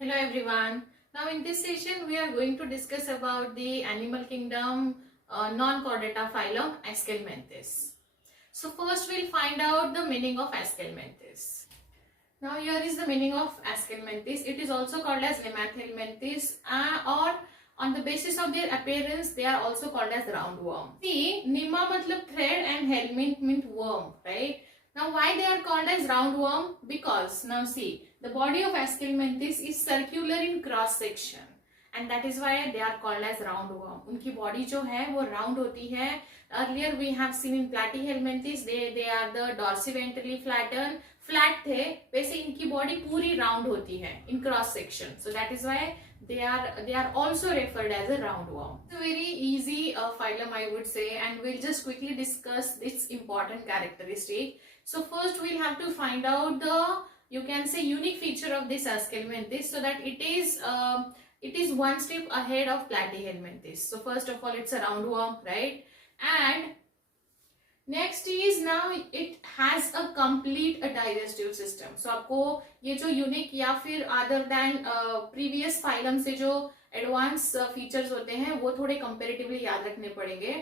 Hello everyone. Now in this session we are going to discuss about the animal kingdom non-chordata phylum Aschelminthes. So first we'll find out the meaning of Aschelminthes. Now here is the meaning of Aschelminthes. It is also called as Nemathelminthes or on the basis of their appearance they are also called as roundworm. See, Nima matlab thread and helminth means worm, right? Now why they are called as roundworm? Because now see, the body of Aschelminthes is circular in cross section and that is why they are called as roundworm. उनकी body जो है वो round होती है. Earlier we have seen in Platyhelminthes they are the dorsiventrally flattened, flat थे, वैसे इनकी body पूरी round होती है in cross section. So that is why they are also referred as a roundworm. It's a very easy phylum I would say, and we'll just quickly discuss its important characteristic. So first we'll have to find out the, you can say, unique feature of this Aschelminthes, so that it is one step ahead of Platyhelminthes. So first of all it's a roundworm, right? And next is now it has a complete digestive system. So आपको ये जो unique या फिर other than previous phylum से जो advance features होते हैं वो थोड़े कंपेरेटिवली याद रखने पड़ेंगे.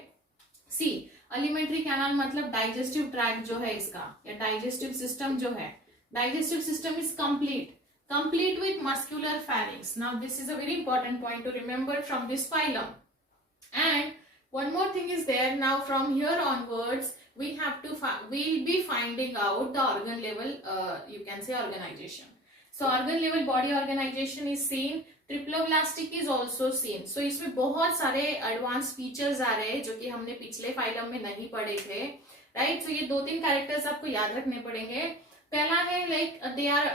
सी, अलिमेंट्री कैनाल मतलब डाइजेस्टिव ट्रैक्ट जो है इसका या डाइजेस्टिव सिस्टम जो है, digestive system is complete with muscular pharynx. Now this is a very important point two remember from this phylum. And one more thing is there. Now from here onwards we'll be finding out the organ level you can say organization. So organ level body organization is seen. Triploblastic is also seen. So इसमें बहुत सारे advance features आ रहे हैं जो कि हमने पिछले phylum में नहीं पढ़े थे, राइट? सो ये दो तीन कैरेक्टर्स आपको याद रखने पड़ेंगे. पहला है like they are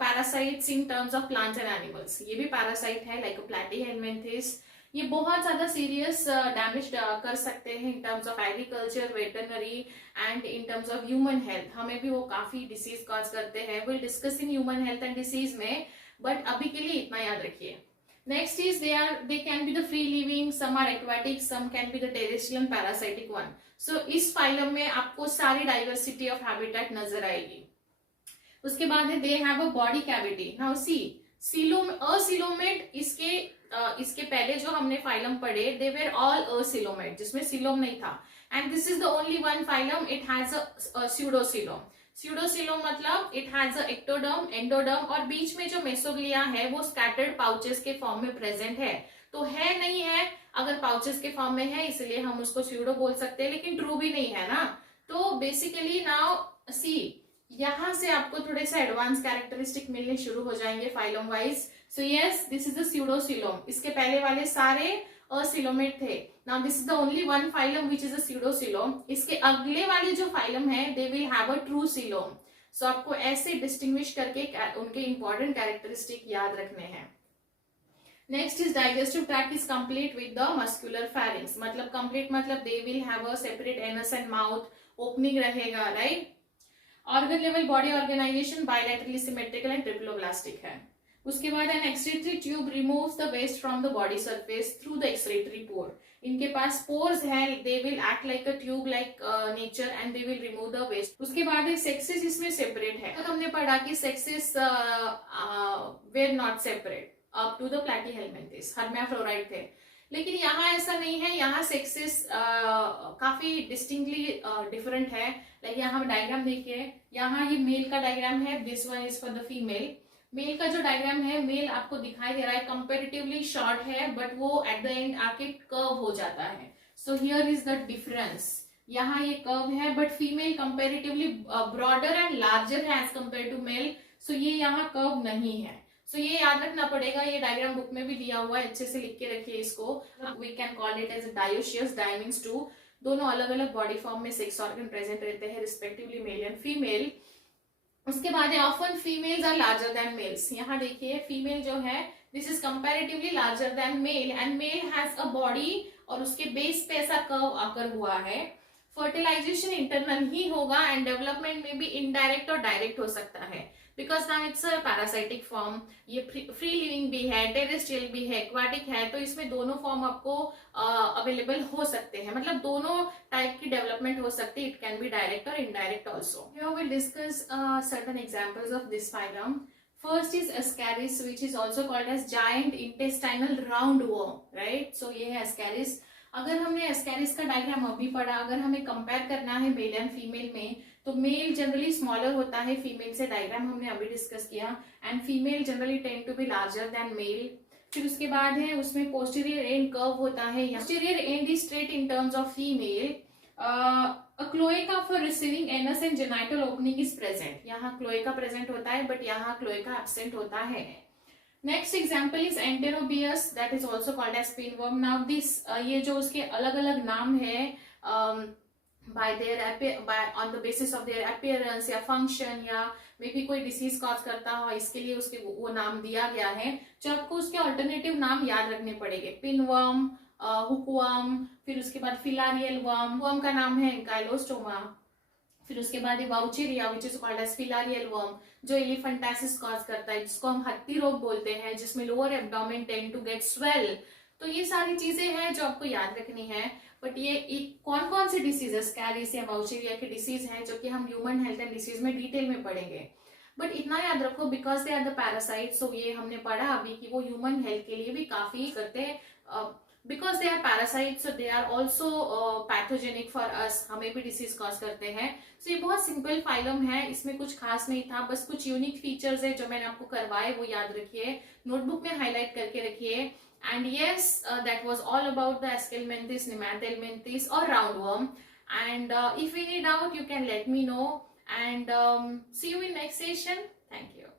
parasites in terms of plants and animals. ये भी पैरासाइट है लाइक प्लैटीहेल्मिन्थेस. ये बहुत ज्यादा सीरियस डैमेज कर सकते हैं in terms of agriculture, veterinary and in terms of human health. हमें भी वो काफी डिसीज कॉज करते हैं. Will discuss in human health and disease में, बट अभी के लिए इतना याद रखिए. Next is they can be the free living, some are aquatic, some can be the terrestrial parasitic one. So इस फाइलम में आपको सारी डाइवर्सिटी ऑफ हैबिटेट नजर आएगी. उसके बाद है they have a body cavity. Now see, acoelomate इसके पहले जो हमने फाइलम पढ़े दे वेर ऑल असिलोमेट जिसमें सिलोम नहीं था. And this is the only one phylum it has a pseudocoelom. Pseudocoelom मतलब it has a ectoderm, endoderm और बीच में जो मेसोग्लिया है वो स्कैटर्ड पाउचेस के फॉर्म में प्रेजेंट है. तो है नहीं है, अगर पाउचेस के फॉर्म में है इसलिए हम उसको स्यूडो बोल सकते हैं, लेकिन ट्रू भी नहीं है ना. तो बेसिकली नाउ सी, यहां से आपको थोड़े से एडवांस कैरेक्टरिस्टिक मिलने शुरू हो जाएंगे phylum wise. So yes, this is the pseudocoelom. इसके पहले वाले सारे असिलोमेट थे. Now this is the only one phylum which is a pseudocoelom. इसके अगले वाले जो फाइलम है they will have a true coelom. So आपको ऐसे डिस्टिंग्विश करके उनके इंपॉर्टेंट कैरेक्टरिस्टिक याद रखने हैं. Next is digestive tract is complete with the muscular pharynx. मतलब कंप्लीट मतलब they will have a separate anus and mouth, opening रहेगा, right? Organ level body organisation bilaterally symmetrical and triploblastic है. उसके बाद an excretory tube removes the waste from the body surface through the excretory pore. इनके पास pores है, they will act like a tube like nature and they will remove the waste. उसके बाद एक sexes इसमें सेपरेट है. तक हमने पढ़ा कि sexes were not separate up to the platyhelminthes, hermaphrodite थे. लेकिन यहाँ ऐसा नहीं है. यहाँ सेक्सेस काफी डिस्टिंक्टली डिफरेंट है. लाइक यहाँ डायग्राम देखिए, यहाँ ये मेल का डायग्राम है, this one is for the female. Male का जो डायग्राम है, मेल आपको दिखाई दे रहा है कंपेरेटिवली शॉर्ट है, बट वो एट द एंड आके कर्व हो जाता है. So here is the difference. यहाँ ये कर्व है, but female comparatively broader and larger है एज कंपेयर टू मेल. सो ये यहाँ कर्व नहीं है. सो ये याद रखना पड़ेगा. ये डायग्राम बुक में भी दिया हुआ है, अच्छे से लिख के रखिए इसको. We can call it as dioecious di means two. दोनों अलग अलग बॉडी फॉर्म में सेक्स ऑर्गन प्रेजेंट रहते हैं रिस्पेक्टिवली मेल एंड फीमेल. उसके बाद है often females are larger than males. यहाँ देखिए फीमेल जो है this is comparatively larger than male and male has a body और उसके बेस पे ऐसा कर्व आकर हुआ है. फर्टिलाइजेशन इंटरनल ही होगा एंड डेवलपमेंट में भी इनडायरेक्ट और डायरेक्ट हो सकता है. Because now it's a parasitic form. ये फ्री लिविंग भी है, टेरेस्ट्रियल भी है, एक्वाटिक है. तो इसमें दोनों फॉर्म आपको अवेलेबल हो सकते हैं. मतलब दोनों टाइप की डेवलपमेंट हो सकती है. इट कैन बी डायरेक्ट और indirect also. Here we will discuss certain examples of this phylum. First is Ascaris which is also called as giant intestinal round worm, right. So ये है Ascaris. अगर हमने Ascaris का diagram अभी पढ़ा, अगर हमें कंपेयर करना है मेल एंड फीमेल में, तो मेल जनरली स्मॉलर होता है फीमेल से, डायग्राम हमने अभी डिस्कस किया, and female generally tend to be larger than male. फिर उसके बाद है उसमें पोस्टीरियर एंड कर्व होता है. Posterior and is straight in terms of female. A cloaca for receiving anus and genital opening is present. यहाँ cloaca present होता है, but यहाँ cloaca absent होता है. Next example is Enterobius, that is also called as pinworm. Now this ये जो उसके अलग अलग नाम है by on the basis of their appearance या function या मे बी कोई डिसीज कॉज करता हो, इसके लिए उसके वो नाम दिया गया है. जो आपको उसके अल्टरनेटिव नाम याद रखने पड़ेंगे. पिनवर्म, हुकवर्म, फिर उसके बाद फिलारियल वर्म. वर्म का नाम है गाइलोस्टोमा. फिर उसके बाद ये Wuchereria which is called as filarial worm, जो एलिफेंटासिस कॉज करता है, जिसको हम हत्ती रोग बोलते हैं, जिसमें lower abdomen tend to get swell. तो ये सारी चीजें हैं जो आपको याद रखनी है. बट ये कौन कौन से डिसीजेस, कैरिस या वाउचेरिया के डिसीज हैं जो कि हम ह्यूमन हेल्थ एंड डिसीज में डिटेल में पढ़ेंगे. बट इतना याद रखो, because they are the parasite, so ये हमने पढ़ा अभी कि वो ह्यूमन हेल्थ के लिए भी काफी करते हैं. Because they are parasite, so they are also pathogenic for us, हमें भी डिसीज कॉज करते हैं. सो ये बहुत सिंपल फाइलम है, इसमें कुछ खास नहीं था, बस कुछ यूनिक फीचर्स है जो मैंने आपको करवाए वो याद रखिए, नोटबुक में हाईलाइट करके रखिए. And yes, that was all about the Aschelminthes, Nemathelminthes or roundworm. And if you need out, you can let me know. And see you in next session. Thank you.